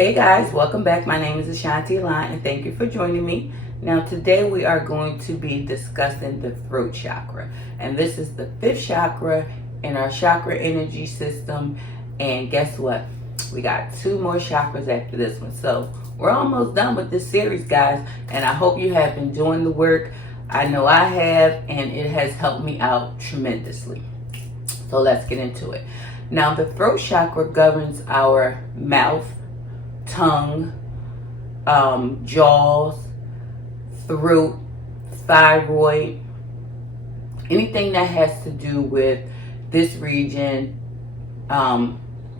Hey guys, welcome back. My name is Ashanti and thank you for joining me. Now today we are going to be discussing the throat chakra, and this is the fifth chakra in our chakra energy system. And guess what? We got two more chakras after this one. So we're almost done with this series, guys, and I hope you have been doing the work. I know I have, and it has helped me out tremendously. So let's get into it. Now the throat chakra governs our mouth, tongue, jaws, throat, thyroid, anything that has to do with this region,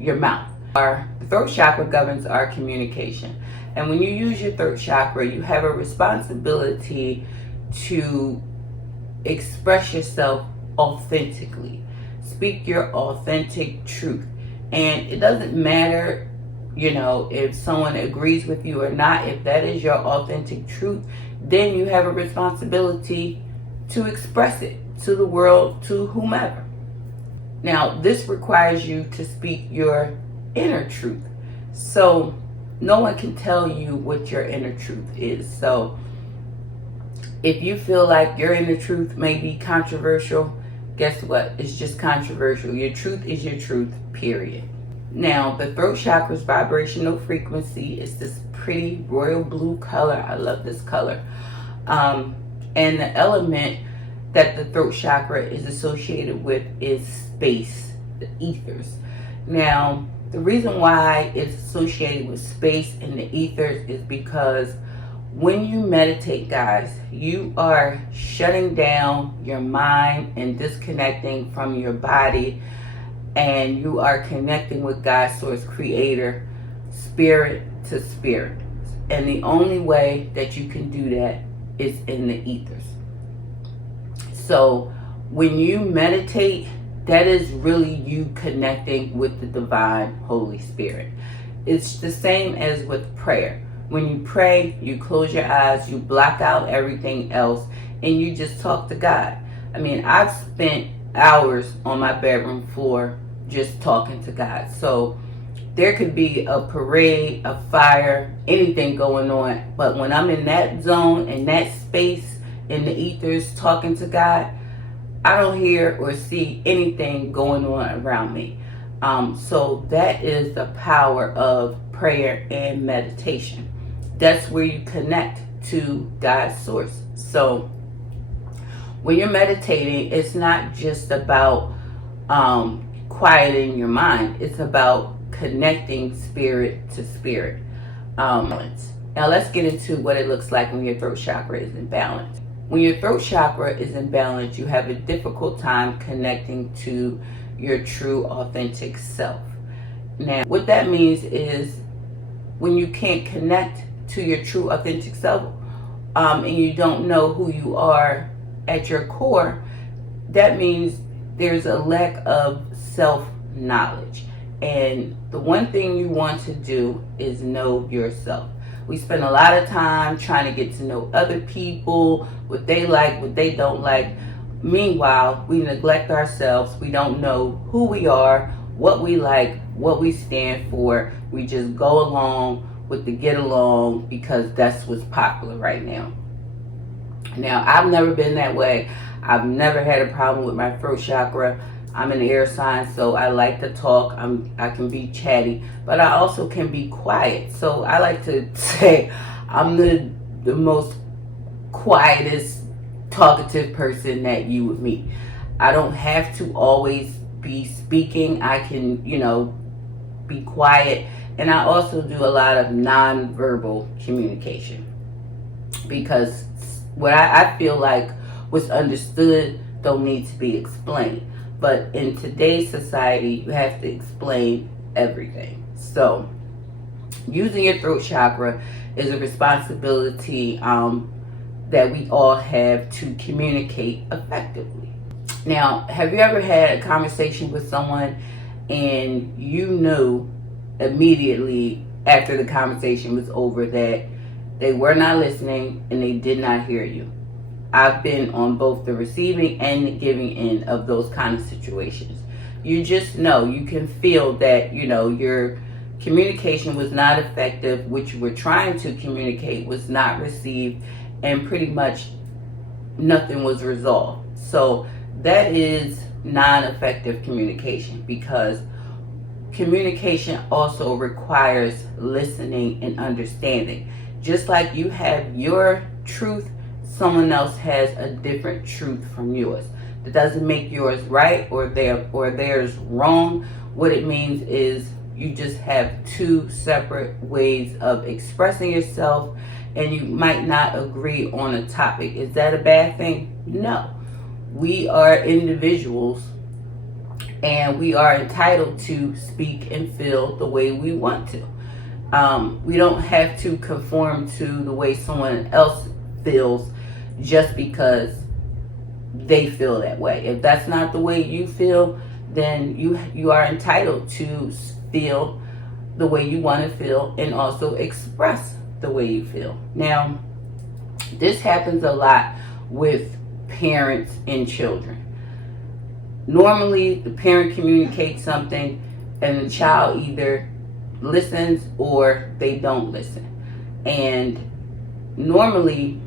your mouth. Our throat chakra governs our communication. And when you use your throat chakra, you have a responsibility to express yourself authentically. Speak your authentic truth. And it doesn't matter, if someone agrees with you or not. If that is your authentic truth, then you have a responsibility to express it to the world, to whomever. Now, this requires you to speak your inner truth. So no one can tell you what your inner truth is. So if you feel like your inner truth may be controversial, guess what? It's just controversial. Your truth is your truth, period. Now, the throat chakra's vibrational frequency is this pretty royal blue color. I love this color. And the element that the throat chakra is associated with is space, the ethers. Now, the reason why it's associated with space and the ethers is because when you meditate, guys, you are shutting down your mind and disconnecting from your body, and you are connecting with God, source, creator, spirit to spirit. And the only way that you can do that is in the ethers. So when you meditate, that is really you connecting with the divine Holy Spirit. It's the same as with prayer. When you pray, you close your eyes, you block out everything else, and you just talk to God. I mean, I've spent hours on my bedroom floor just talking to God. So there could be a parade, a fire, anything going on. But when I'm in that zone, in that space, in the ethers, talking to God, I don't hear or see anything going on around me. So that is the power of prayer and meditation. That's where you connect to God's source. So when you're meditating, it's not just about quieting your mind. It's about connecting spirit to spirit. Now let's get into what it looks like when your throat chakra is in balance. When your throat chakra is in balance, you have a difficult time connecting to your true authentic self. Now, what that means is when you can't connect to your true authentic self, and you don't know who you are at your core, that means there's a lack of self-knowledge. And the one thing you want to do is know yourself. We spend a lot of time trying to get to know other people, what they like, what they don't like. Meanwhile, we neglect ourselves. We don't know who we are, what we like, what we stand for. We just go along with the get along because that's what's popular right now. Now, I've never been that way. I've never had a problem with my throat chakra. I'm an air sign, so I like to talk. I can be chatty, but I also can be quiet. So I like to say I'm the most quietest, talkative person that you would meet. I don't have to always be speaking. I can, be quiet. And I also do a lot of nonverbal communication because what I feel like what's understood don't need to be explained. But in today's society, you have to explain everything. So using your throat chakra is a responsibility that we all have to communicate effectively. Now, have you ever had a conversation with someone and you knew immediately after the conversation was over that they were not listening and they did not hear you? I've been on both the receiving and the giving end of those kind of situations. You just know, you can feel that, you're communication was not effective, what you were trying to communicate was not received, and pretty much nothing was resolved. So that is non-effective communication, because communication also requires listening and understanding. Just like you have your truth, someone else has a different truth from yours. That doesn't make yours right or theirs wrong. What it means is you just have two separate ways of expressing yourself, and you might not agree on a topic. Is that a bad thing? No. We are individuals, and we are entitled to speak and feel the way we want to. We don't have to conform to the way someone else feels just because they feel that way. If that's not the way you feel, then you are entitled to feel the way you want to feel and also express the way you feel. Now, this happens a lot with parents and children. Normally, the parent communicates something and the child either listens or they don't listen. And normally,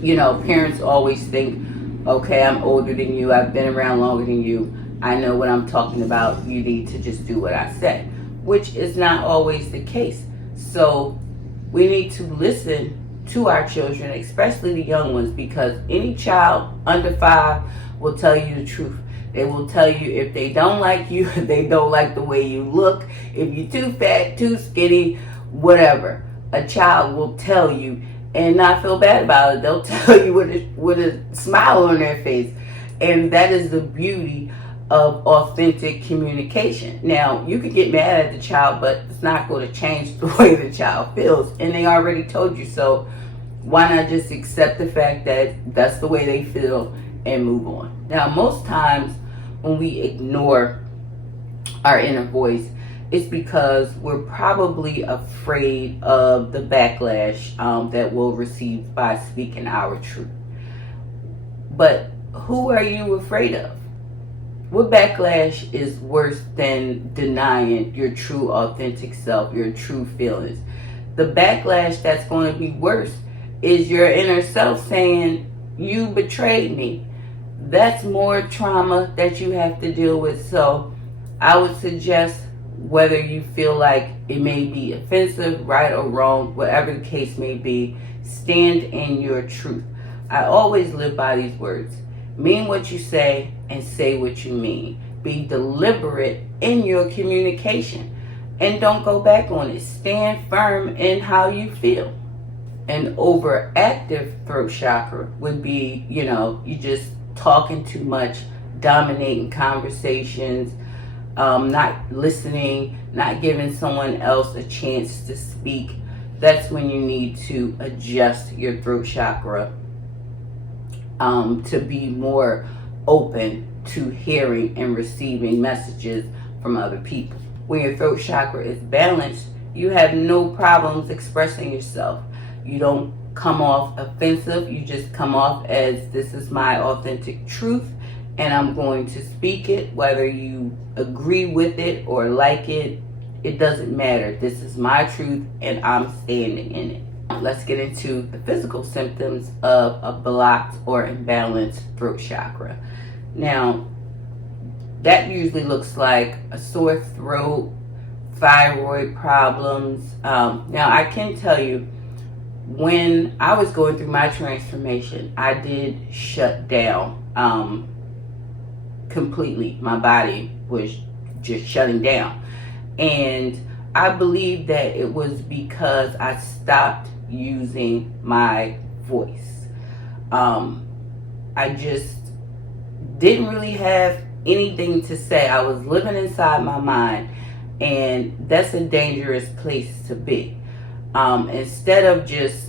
parents always think, okay, I'm older than you, I've been around longer than you, I know what I'm talking about, you need to just do what I say, which is not always the case. So we need to listen to our children, especially the young ones, because any child under 5 will tell you the truth. They will tell you if they don't like you, if they don't like the way you look, if you're too fat, too skinny, whatever. A child will tell you and not feel bad about it. They'll tell you with a smile on their face. And that is the beauty of authentic communication. Now, you could get mad at the child, but it's not going to change the way the child feels. And they already told you, so why not just accept the fact that that's the way they feel and move on? Now, most times when we ignore our inner voice, it's because we're probably afraid of the backlash that we'll receive by speaking our truth. But who are you afraid of? What backlash is worse than denying your true authentic self, your true feelings? The backlash that's going to be worse is your inner self saying, you betrayed me. That's more trauma that you have to deal with. So I would suggest, whether you feel like it may be offensive, right or wrong, whatever the case may be, stand in your truth. I always live by these words. Mean what you say and say what you mean. Be deliberate in your communication and don't go back on it. Stand firm in how you feel. An overactive throat chakra would be, you just talking too much, dominating conversations, not listening, not giving someone else a chance to speak. That's when you need to adjust your throat chakra to be more open to hearing and receiving messages from other people. When your throat chakra is balanced, you have no problems expressing yourself. You don't come off offensive. You just come off as, this is my authentic truth and I'm going to speak it. Whether you agree with it or like it, it doesn't matter. This is my truth and I'm standing in it. Let's get into the physical symptoms of a blocked or imbalanced throat chakra. Now, that usually looks like a sore throat, thyroid problems. Now, I can tell you, when I was going through my transformation, I did shut down completely. My body was just shutting down. And I believe that it was because I stopped using my voice. I just didn't really have anything to say. I was living inside my mind, and that's a dangerous place to be. Instead of just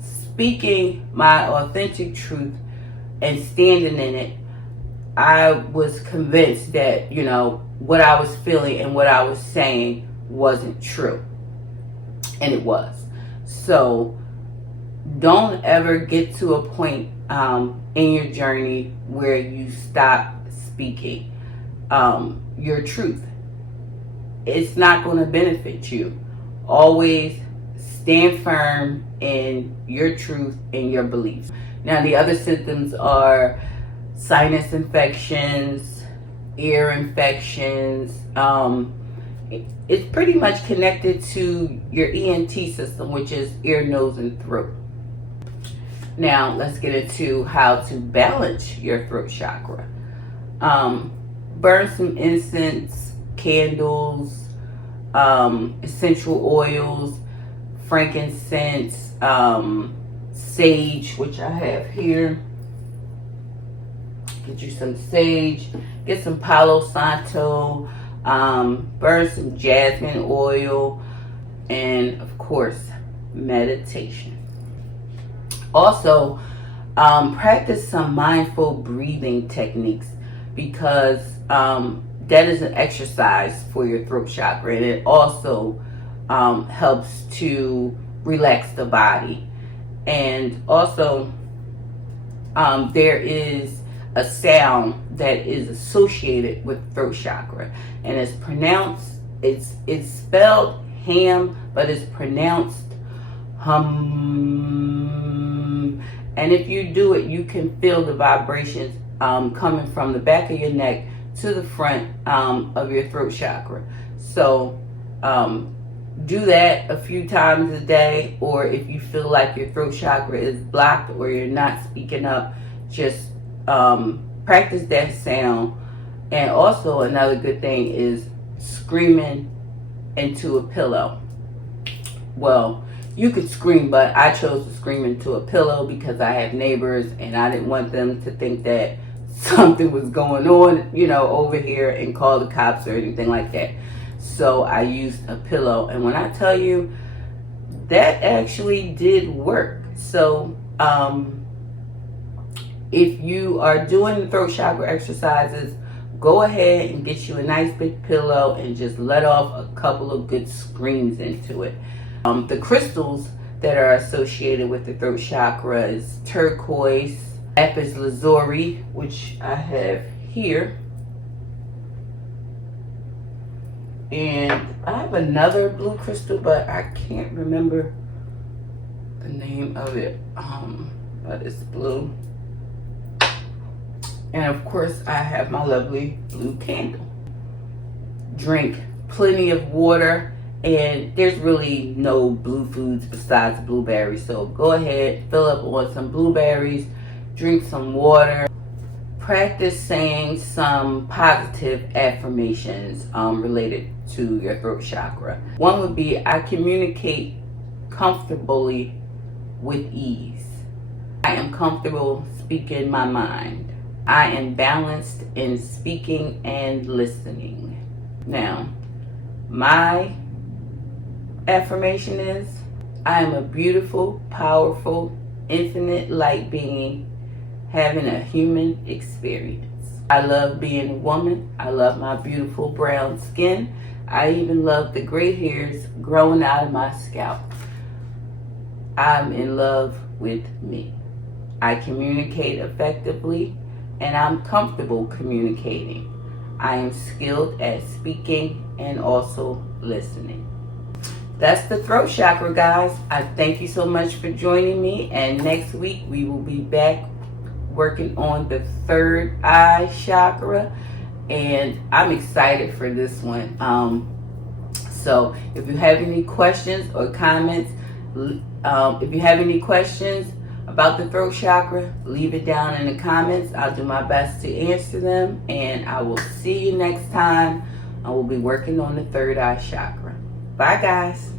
speaking my authentic truth and standing in it, I was convinced that, what I was feeling and what I was saying wasn't true. And it was. So don't ever get to a point in your journey where you stop speaking your truth. it's not going to benefit you. Always stand firm in your truth and your beliefs. Now, the other symptoms are sinus infections, ear infections. It's pretty much connected to your ENT system, which is ear, nose, and throat. Now, let's get into how to balance your throat chakra. Burn some incense, candles, essential oils, frankincense, sage, which I have here. Get you some sage, get some Palo Santo, burn some jasmine oil, and of course, meditation. Also, practice some mindful breathing techniques, because that is an exercise for your throat chakra, and it also helps to relax the body. And also, there is a sound that is associated with throat chakra, and it's pronounced, it's spelled ham, but it's pronounced hum. And if you do it, you can feel the vibrations coming from the back of your neck to the front of your throat chakra. So do that a few times a day, or if you feel like your throat chakra is blocked or you're not speaking up, just practice that sound. And also another good thing is screaming into a pillow. Well, you could scream, but I chose to scream into a pillow because I have neighbors and I didn't want them to think that something was going on, over here and call the cops or anything like that. So I used a pillow, and when I tell you, that actually did work. So if you are doing the throat chakra exercises, go ahead and get you a nice big pillow and just let off a couple of good screams into it. The crystals that are associated with the throat chakra is turquoise, lapis lazuli, which I have here, and I have another blue crystal, but I can't remember the name of it, but it's blue. And of course, I have my lovely blue candle. Drink plenty of water. And there's really no blue foods besides blueberries. So go ahead, fill up on some blueberries, drink some water. Practice saying some positive affirmations related to your throat chakra. One would be, I communicate comfortably with ease. I am comfortable speaking my mind. I am balanced in speaking and listening. Now, my affirmation is, I am a beautiful, powerful, infinite light being having a human experience. I love being a woman. I love my beautiful brown skin. I even love the gray hairs growing out of my scalp. I'm in love with me. I communicate effectively, and I'm comfortable communicating. I am skilled at speaking and also listening. That's the throat chakra, guys. I thank you so much for joining me. And next week, we will be back working on the third eye chakra. And I'm excited for this one. So if you have any questions or comments, if you have any questions about the throat chakra, leave it down in the comments. I'll do my best to answer them. And I will see you next time. I will be working on the third eye chakra. Bye, guys.